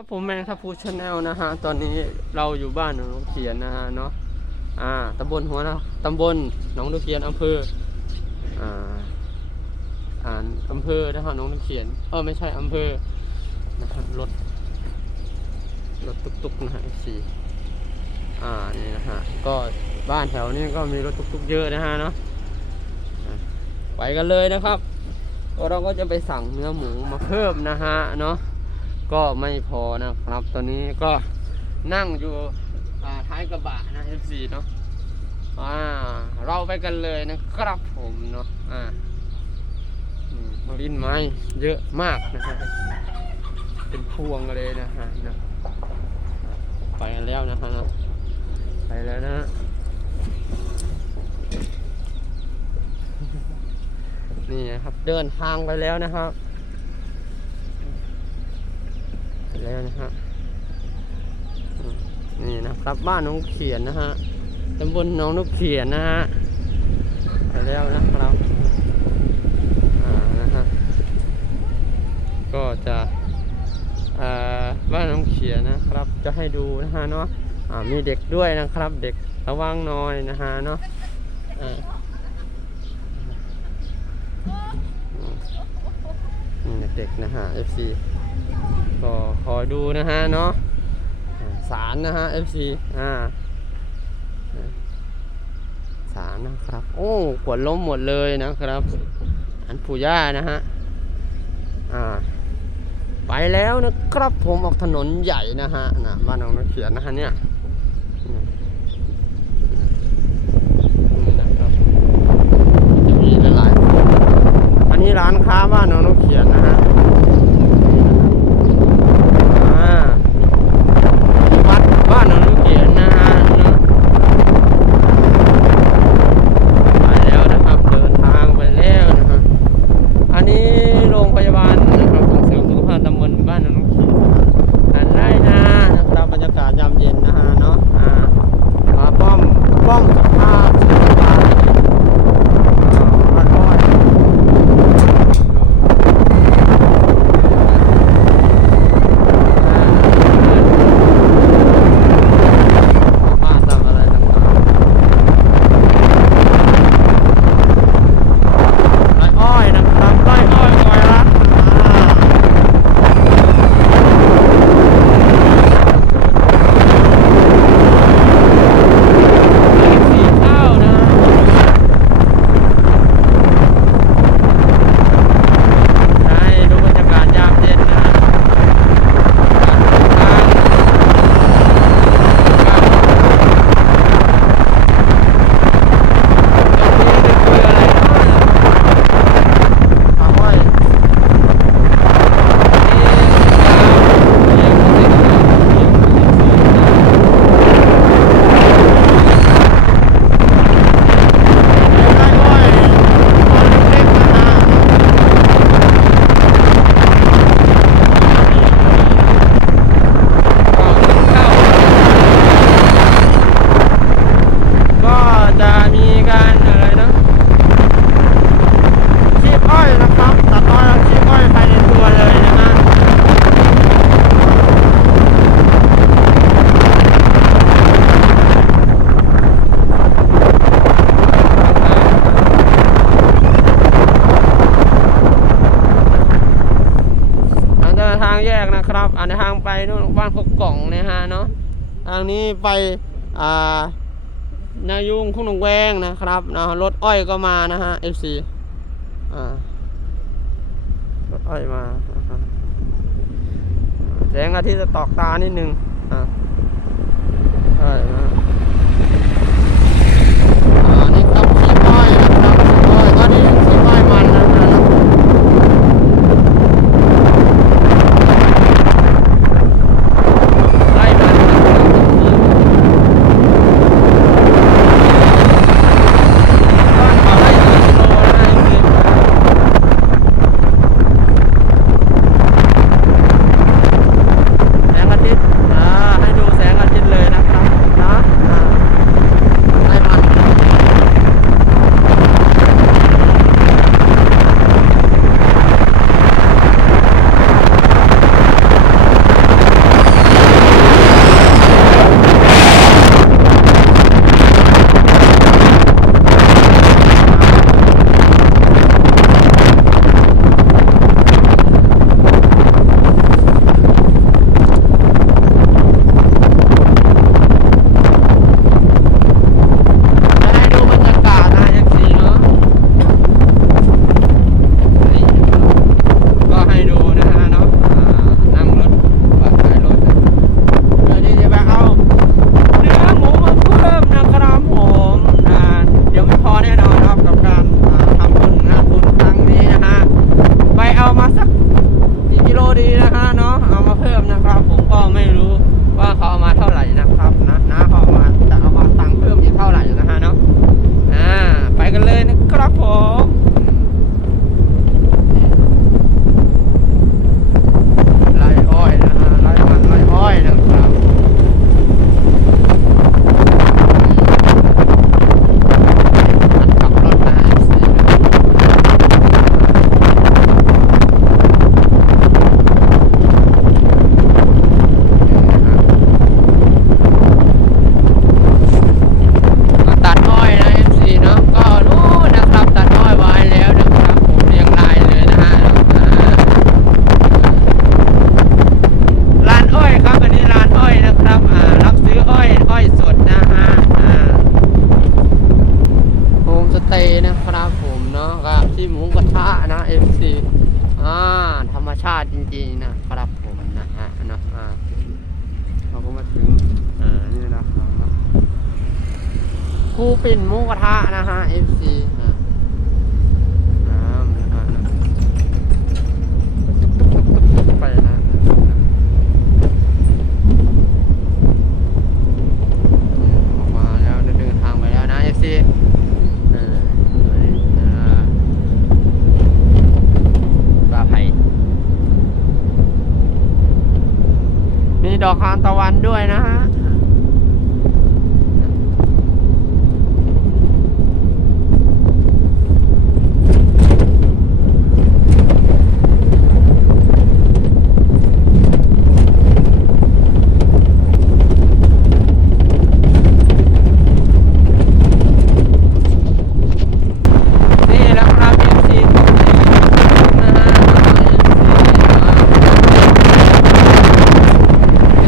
ครับผมแมงทัพพูชาแนลนะฮะ ตอนนี้เราอยู่บ้านหนองลูกเขียนนะฮะเนาะอ่าตำบลหัวนะตำบลหนองลูกเขียนอำเภออ่าอ่าอำเภอนะฮะหนองลูกเขียนเออไม่ใช่อำเภอนะครับรถรถตุกๆนะฮะสี่อ่านี่นะฮะก็บ้านแถวนี้ก็มีรถตุกๆเยอะนะฮะเนาะไปกันเลยนะครับเราก็จะไปสั่งเนื้อหมูมาเพิ่มนะฮะเนาะ ก็ไม่พอนะครับ ตอนนี้ก็นั่งอยู่ท้ายกระบะนะ F4 เนาะอ่าเราไปกันเลยนะครับผมเนาะอ่าอืมรินไม้เยอะมากนะครับเป็นพวงเลยนะฮะนะไปกันแล้วนะฮะนะไปแล้วนะนี่นะครับเดินทางไปแล้วนะครับ ไป แล้วนะฮะนี่นะครับบ้านน้องเขียนนะฮะตำบลน้องนกเขียนนะฮะไปแล้วนะครับอ่านะฮะก็จะอ่าบ้านน้องเขียนนะครับ จะให้ดูนะฮะเนาะอ่ามีเด็กด้วยนะครับ เด็กระวังหน่อยนะฮะเนาะอ่าอืมนี่เด็กๆนะฮะ FC ก็คอยดูนะฮะเนาะสารนะฮะ FC อ่าสารนะครับ โอ้ขวดล้มหมดเลยนะครับอันปู่ย่านะฮะอ่าไปแล้วนะครับผมออกถนนใหญ่นะฮะนะบ้านน้องนักเขียนนะฮะเนี่ยางแยกนะครับอันทางไปนู่นบ้านพกกล่องนะฮะเนาะทางนี้ไปอ่านายุงคุ้งหนองแวงนะครับนะรถอ้อยก็มานะฮะ FC อ่ารถอ้อยมาแสงอาทิตย์จะตอกตานิดนึงอ่า ปูปิ่นหมูกระทะนะฮะ FC อะน้ำนะฮะไปนะออกมาแล้วเดินทางไปแล้วนะ FC เออเออปลาไผ่มีดอกทานตะวันด้วยนะฮะ นี่แหละครับ FC ของจริงนะฮะ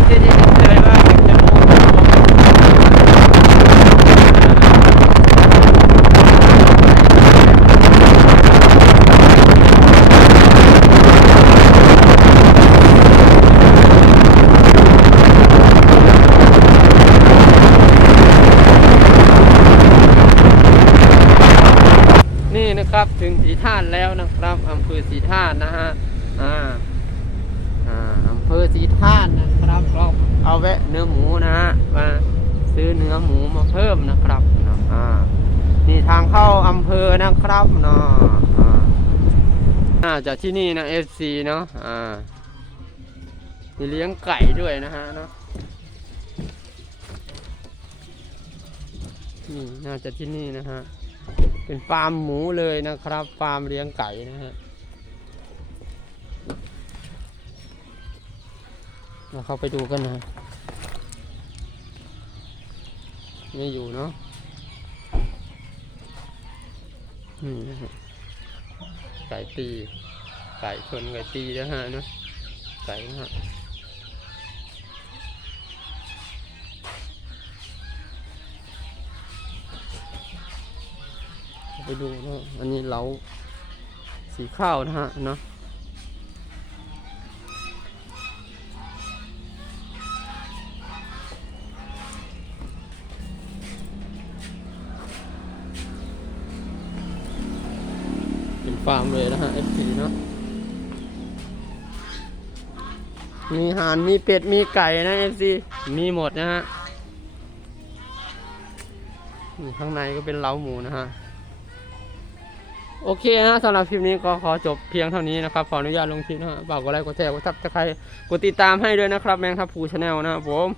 FC ที่เห็นเลยว่าถึงจะมองนี่นะครับถึง สีท่านแล้วนะครับอำเภอสีท่านนะฮะอ่าอ่าอำเภอสีท่านนะครับเราเอาแวะเนื้อหมูนะฮะมาซื้อเนื้อหมูมาเพิ่มนะครับเนาะอ่านี่ทางเข้าอำเภอนะครับเนาะอ่าอาจากที่นี่นะ FC เนาะอ่ามีเลี้ยงไก่ด้วยนะฮะเนาะนี่น่าจะที่นี่นะฮะ เป็นฟาร์มหมูเลยนะครับ ฟาร์มเลี้ยงไก่นะฮะเราเข้าไปดูกันนะไม่อยู่เนาะนี่นะฮะไก่ตีไก่ชนไก่ตีนะฮะเนาะไก่นะฮะเข้าไป ดูนาะอันนี้เล้าสีข้าวนะฮะเนาะเป็นฟาร์มเลยนะฮะ F4 เนาะมีห่านมีเป็ด มีไก่นะ FC มีหมดนะฮะข้างในก็เป็นเล้าหมูนะฮะ โอเคนะสำหรับคลิปนี้ก็ขอจบเพียงเท่านี้นะครับ ขออนุญาตลงคลิปนะฮะฝากกดไลค์กดแชร์กดซับสไครต์กดติดตามให้ด้วยนะครับ แมงทับพูชาแนลนะครับผม